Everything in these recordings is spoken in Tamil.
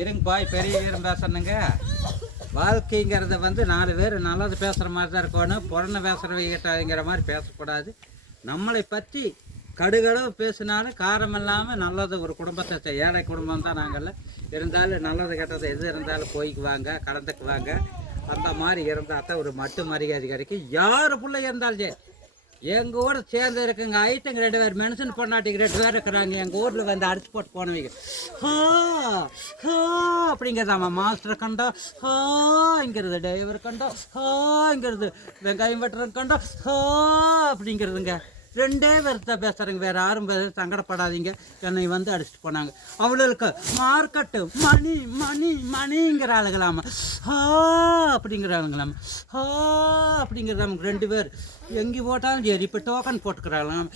இருங்கப்பா பெரிய வீரம் பேசணுங்க. வாழ்க்கைங்கிறத வந்து 4 பேர் நல்லது பேசுகிற மாதிரி தான் இருக்கணும். புறணை பேசுகிறவங்கிற மாதிரி பேசக்கூடாது. நம்மளை பற்றி கடுகளவு பேசினாலும் காரம் இல்லாமல் நல்லது ஒரு குடும்பத்தை ஏழை குடும்பம் தான் நாங்கள்லாம் இருந்தாலும் நல்லது கெட்டது எது இருந்தாலும் போய்க்குவாங்க, கலந்துக்குவாங்க. அந்த மாதிரி இருந்தால் தான் ஒரு மட்டு மரியாதை கிடைக்கும். யார் பிள்ளை இருந்தாலும் சரி. எங்கள் ஊரை சேர்ந்து இருக்குங்க ஐட்டங்க 2 பேர் மென்ஷன் பொண்ணாட்டிக்கு 2 பேர் இருக்கிறாங்க. எங்கள் ஊரில் வந்து அடிச்சு போட்டு போனவங்க அப்படிங்கிறதாம்மா மாஸ்டரை கண்டா இங்கிறது, டிரைவர் கண்டா இங்கிறது, வெங்காயம் வெட்டுறது கண்டா அப்படிங்கிறதுங்க. 2 பேர் தான் பேசுகிறேங்க, வேறு யாரும் சங்கடப்படாதீங்க. என்னை வந்து அடிச்சுட்டு போனாங்க. அவளுக்கு மார்க்கெட்டு மணி மணி மணிங்கிற ஆளுகளாமா அப்படிங்கிறாங்களாமா அப்படிங்கிறவங்க 2 பேர் எங்கே போட்டாலும் சரி. இப்போ டோக்கன் போட்டுக்கிறாங்களாம்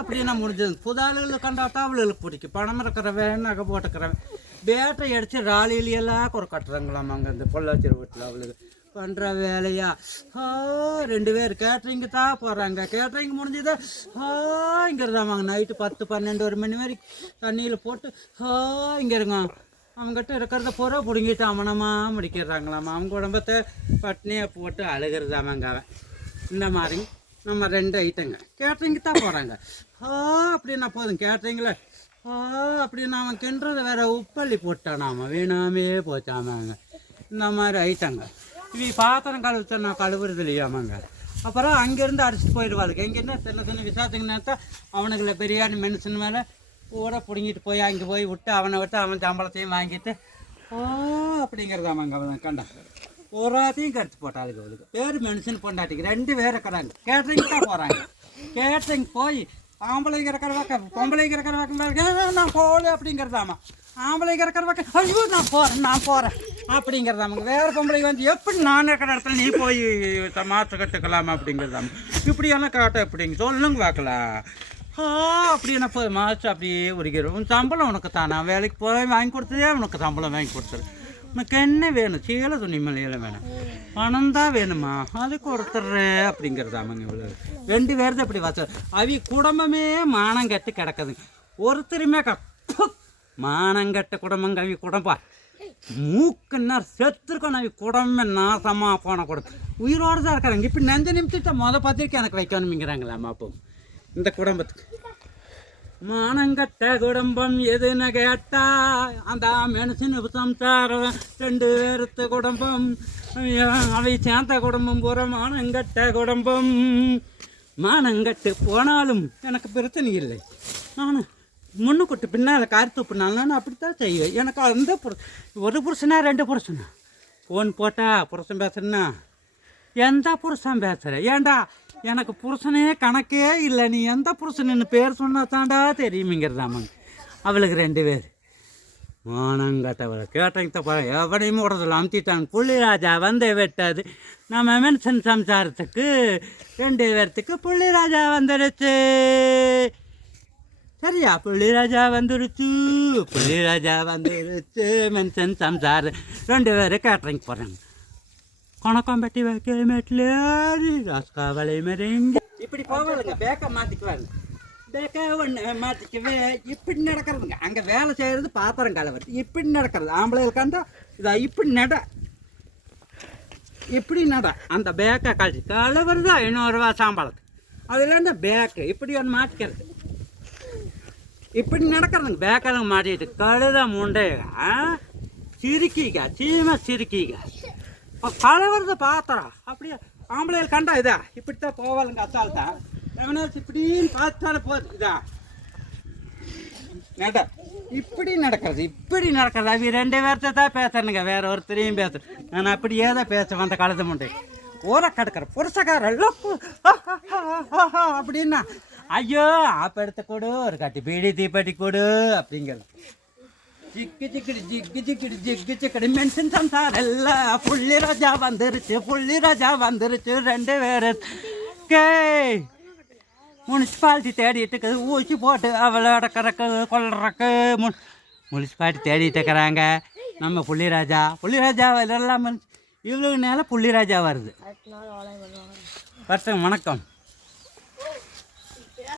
அப்படின்னா முடிஞ்சது. புது ஆளுகளுக்கு கண்டாட்டா அவளுக்கு பிடிக்கும். பணம் இருக்கிறவன் நகை போட்டுக்கிறவன் பேட்டை அடித்து ராலியிலையெல்லாம் குறை கட்டுறாங்களாம். அங்கே இந்த பொள்ளாச்சி வீட்டில் அவளுக்கு பண்ணுற வேலையா 2 பேர் கேட்ரிங்கு தான் போகிறாங்க. கேட்ரிங் முடிஞ்சதா இங்கிறதாமாங்க. நைட்டு 10 12 1 மணி வரைக்கும் தண்ணியில் போட்டு இங்கே இருங்க. அவங்ககிட்ட இருக்கிறத பூரா பிடுங்கிட்டு அமனமாக முடிக்கிறாங்களாம்மா. அவங்க உடம்பத்தை பட்னியை போட்டு அழுகிறதாமாங்க. அவன் இந்த மாதிரி நம்ம 2 ஐட்டங்க கேட்ரிங்கு தான் போகிறாங்க. அப்படின்னா போதும் கேட்ரிங்கில் அப்படின்னு அவன் கிண்டுறத வேற உப்பள்ளி போட்டானாமா, வீணாமே போச்சாமாங்க. இந்த மாதிரி ஐட்டங்க இவ பாத்திரம் கழுவிச்சா நான் கழுவுறது இல்லையாமாங்க. அப்புறம் அங்கேருந்து அடிச்சுட்டு போயிடுவாளுங்க. எங்கன்னா சின்ன சின்ன விசாரத்துக்கு நேரத்தான் அவனுங்களை பிரியாணி மென்ஷன் மேலே பூரா பிடுங்கிட்டு போய் அங்கே போய் விட்டு அவனை விட்டு அவன் சம்பளத்தையும் வாங்கிட்டு அப்படிங்கிறதாமாங்க. அவன் கண்டா பூராத்தையும் கடிச்சு போட்டாளுங்க. அவளுக்கு பேர் மென்ஷன் பொண்டாட்டிக்கு 2 பேர் இருக்கிறாங்க. கேட்ரிங் தான் போகிறாங்க. கேட்ரிங் போய் ஆம்பளைங்க இருக்கிற பக்கம் பொம்பளைங்க இருக்கிற பக்கம் நான் போகல அப்படிங்கிறதாமா. ஆம்பளைங்க இருக்கிற பக்கம் ஐயோ நான் போகிறேன் அப்படிங்கிறதாமங்க. வேறு பொம்பளை வந்து எப்படி நான் இருக்கிற இடத்துல நீ போய் மாற்ற கட்டுக்கலாமா அப்படிங்கிறதாம. இப்படியெல்லாம் காட்ட எப்படிங்க சொல்லுங்க பார்க்கலாம். அப்படின்னா போய் மாற்று அப்படியே உரிக்கிறோம். சம்பளம் உனக்கு தான், நான் வேலைக்கு போய் வாங்கி கொடுத்ததே உனக்கு சம்பளம் வாங்கி கொடுத்துரு. உனக்கு என்ன வேணும்? சீலை துணி மலையில் வேணும், பணம் தான் வேணுமா, அது கொடுத்துட்ற அப்படிங்கிறதாமங்க. இவ்வளோ 2 பேர் தான் இப்படி வச்ச அவி குடும்பமே மானங்கட்டு கிடக்குதுங்க. ஒருத்தருமே மானங்கட்ட குடும்பங்க அவி குடும்பம். மூக்குன்னா செத்துருக்கோம் அவி குடும்பமே நாசமாக போன குடும்பம். உயிரோடு தான் இருக்கிறாங்க. இப்படி நெஞ்ச நிமிஷத்தை பத்திரிக்கை எனக்கு வைக்கணுங்கிறாங்களாம்மா. அப்போ இந்த குடும்பத்துக்கு மானங்கட்ட குடும்பம் எதுன்னு கேட்டா அந்த மனுஷனு சம்சாரம் 2 பேருத்த குடும்பம். அவை சேர்ந்த குடும்பம் பூரா மானங்கட்ட குடும்பம். மானங்கட்டு போனாலும் எனக்கு பிரச்சனை இல்லை. நான் முன்னுக்குட்டு பின்னால் கார்த்து பின்னாலும் அப்படித்தான் செய்வேன். எனக்கு அந்த ஒரு புருஷனா 2 புருஷனா ஃபோன் போட்டால் புருஷன் பேசுறேன்னா எந்த புருஷன் பேசுகிறேன்? ஏண்டா எனக்கு புருஷனே கணக்கே இல்லை, நீ எந்த புருஷன்னு பேர் சொன்னா தாண்டா தெரியுமிங்கிறதாமாங்க. அவளுக்கு 2 பேர் மானங்கட்டவளை கேட்டங்க எவனையும் விடுறதில்ல அமுத்திட்டாங்க. புள்ளிராஜா வந்து விட்டது. நம்ம மென்ஷன் சம்சாரத்துக்கு 2 பேர்த்துக்கு புள்ளிராஜா வந்துருச்சு. சரியா? புள்ளிராஜா வந்துருச்சு, புள்ளிராஜா வந்துருச்சு. மென்ஷன் சம்சாரம் 2 பேர் கேட்ரிங் போகிறாங்க. கணக்கம் பெட்டி வைக்க மேட்டில் ராஸ்காவளை மறைங்க இப்படி போவாளுங்க. பேக்கை மாற்றிக்குவாங்க. பேக்கை ஒன்று மாற்றிக்கவே இப்படி நடக்கிறதுங்க. அங்கே வேலை செய்கிறது பாத்திரம் கலவரம் இப்படி நடக்கிறது. ஆம்பளைகள் கண்டா இதா இப்படி நட இப்படி நட. அந்த பேக்கை கழிச்சு கலவருது 500 ரூபா சம்பளத்துக்கு. அதில் இந்த பேக்கு இப்படி ஒன்று மாற்றிக்கிறது இப்படி நடக்கிறதுங்க. பேக்கெல்லாம் மாட்டிட்டு கழுத முண்டையா சிரிக்கிங்க, சீமை சிரிக்கிங்க கலவரது பாத்திரம். அப்படியே ஆம்பளைகள் கண்டா இதா இப்படித்தான் போவாளுங்க. அசால்தான் எவனாச்சும் இப்படின்னு பார்த்தாலும் போகுது. இதா நட இப்படி நடக்கிறது இப்படி நடக்கிறது. அவங்க 2 பேர்த்த தான் பேசுறேனுங்க, வேற ஒருத்தரையும் பேசுறேன். நான் அப்படியே தான் பேசுவேன். அந்த கழுத முண்டை ஊற கிடக்கிற புருஷக்காரன் அப்படின்னா ஐயோ ஆப்ப எடுத்து கொடு, ஒரு கட்டி பீடி தீப்பட்டி கொடு அப்படிங்கிறது. ஜிக்கு ஜிக்கிடி ஜிக்கு ஜிக்கிடி ஜிக்கு ஜிக்கடி மென்ஷன் சம்சார் எல்லாம் புள்ளிராஜா வந்துருச்சு, புள்ளிராஜா வந்துருச்சு. 2 பேருக்கு முனிசிபாலிட்டி தேடிட்டு ஊசி போட்டு அவளை அடக்கிறக்கு கொள்றக்கு முனிசிபாலிட்டி தேடிட்டு இருக்கிறாங்க. நம்ம புள்ளிராஜா எல்லாம் இவ்வளோ நேரம் புள்ளிராஜா வருது. வணக்கம்.